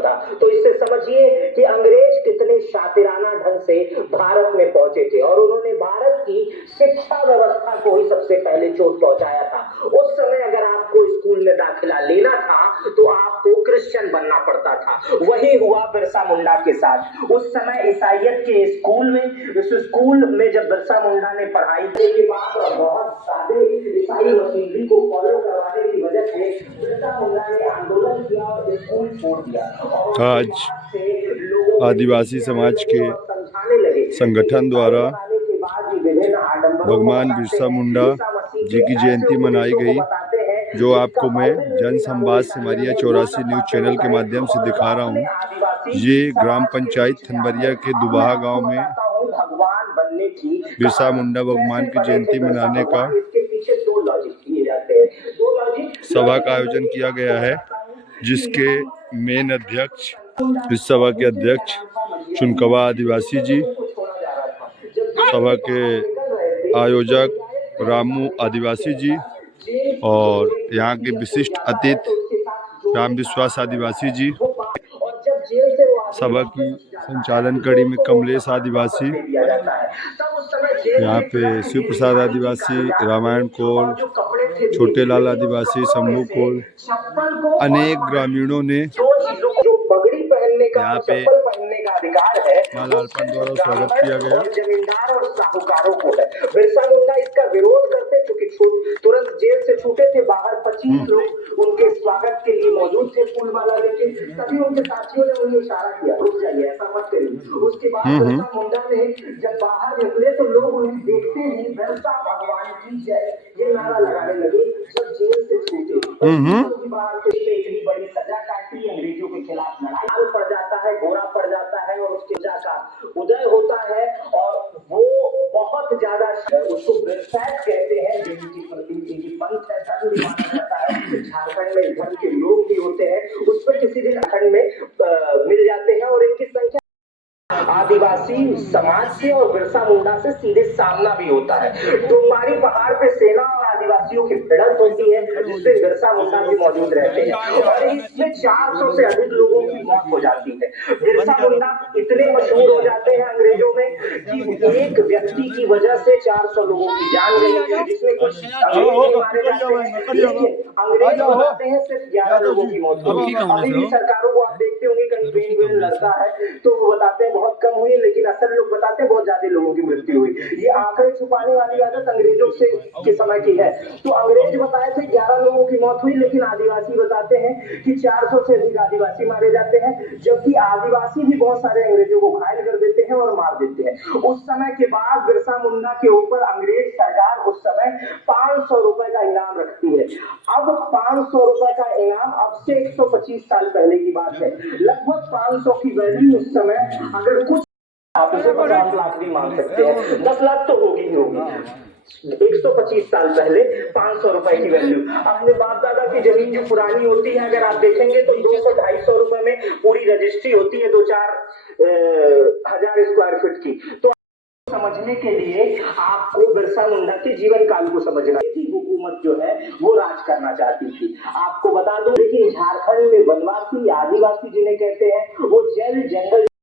तो इससे समझिए कि अंग्रेज कितने शातिराना ढंग से भारत में पहुंचे थे और उन्होंने भारत की शिक्षा व्यवस्था को ही सबसे पहले चोट पहुंचाया था। उस समय अगर आपको स्कूल में दाखिला लेना था तो आपको क्रिश्चियन बनना पड़ता था। वही हुआ बिरसा मुंडा के साथ। उस समय ईसाइयत के स्कूल में, उस स्कूल में जब बिरसा मुंडा ने पढ़ाई के बाद बहुत सादे ईसाई मशीनरी को फॉलो करवाने की वजह से बिरसा मुंडा ने आंदोलन किया और स्कूल छोड़ दिया। आज आदिवासी समाज के संगठन द्वारा भगवान बिरसा मुंडा जी की जयंती मनाई गई, जो आपको मैं जन संवाद सिमरिया 84 न्यूज चैनल के माध्यम से दिखा रहा हूँ। ये ग्राम पंचायत थनबरिया के दुबाहा गांव में बिरसा मुंडा भगवान की जयंती मनाने का सभा का आयोजन किया गया है, जिसके मेन अध्यक्ष, इस सभा के अध्यक्ष चुनकवा आदिवासी जी, सभा के आयोजक रामू आदिवासी जी और यहाँ के विशिष्ट अतिथि राम विश्वास आदिवासी जी। सभा की संचालन कड़ी में कमलेश आदिवासी, यहाँ पे शिव प्रसाद आदिवासी, रामायण कोल, छोटे लाल आदिवासी, शंभू कोल, अनेक ग्रामीणों ने यहाँ पे माल्यार्पण द्वारा स्वागत किया गया। जमींदार और साहूकारों को है। बिरसा मुंडा इसका विरोध करते, चूंकि तुरंत जेल से छूटे थे बाहर, 25 लोग उनके स्वागत के लिए मौजूद थे फूलमाला लेके। तभी उनके साथियों ने उन्हें इशारा किया, रुक जाइए, ऐसा मत करिए। उसके बाद बिरसा मुंडा ने जब बाहर निकले तो लोग उन्हें देखते ही बिरसा भगवान की जय ये नारा लगाने लगे। जब जेल से छूटे इतनी बड़ी सजा काटी, अंग्रेजों के खिलाफ लड़ाई पड़ जाता है, गोरा पड़ जाता है और उसके का उदय होता है और वो बहुत ज्यादा उसको बिरसैत कहते हैं, जिनकी पंथ है, धर्म भी माना जाता है। झारखंड में धर्म के लोग भी होते हैं, उस पर किसी दिन खंड में मिल जाते हैं और इनकी संख्या आदिवासी समाज से और बिरसा मुंडा से सीधे सामना भी होता है। डोंबारी पहाड़ पे सेना और आदिवासियों की भिड़ंत होती है, जिससे बिरसा मुंडा भी मौजूद रहते हैं और इसमें 400 से अधिक लोगों की मौत हो जाती है। बिरसा मुंडा इतने मशहूर हो जाते हैं अंग्रेजों में कि एक व्यक्ति की वजह से 400 लोगों की जान गई, जिसमें कुछ अंग्रेज मारे जाते हैं, लेकिन अंग्रेज बताते हैं सिर्फ 11 लोगों की मौत हुई। अभी भी सरकारों को आप देखते होंगे कहीं पेन वेन लड़ता है तो वो बताते हैं बहुत कम हुई, लेकिन असल लोग बताते हैं बहुत ज्यादा लोगों की मृत्यु हुई। ये आंकड़े छुपाने वाली आदत अंग्रेजों से के समय की है। तो अंग्रेज बताए थे 11 लोगों की मौत हुई, लेकिन आदिवासी बताते हैं कि 400 से अधिक आदिवासी मारे जाते हैं, जबकि आदिवासी भी बहुत सारे अंग्रेजों को घायल कर देते हैं और मार देते हैं। उस समय के बाद बिरसा मुंडा के ऊपर अंग्रेज सरकार उस समय 500 रुपए का इनाम रखती है। अब 500 रुपए का इनाम अब से 125 साल पहले की बात है। लगभग 500 की वैल्यू उस समय अगर कुछ आप उसे 50 लाख भी मान सकते हैं, 10 लाख तो होगी ही होगी। 125 साल पहले 500 रुपए की वैल्यू। अपने बाप दादा की जमीन जो पुरानी होती है अगर आप देखेंगे तो 200-250 रुपए में पूरी रजिस्ट्री होती है, 2-4 हजार स्क्वायर फीट की। तो समझने के लिए आपको बिरसा मुंडा के जीवन काल को समझना है। हुकूमत जो है वो राज करना चाहती थी, आपको बता दूं। लेकिन झारखंड में वनवासी, आदिवासी जिन्हें कहते हैं, वो जल जंगल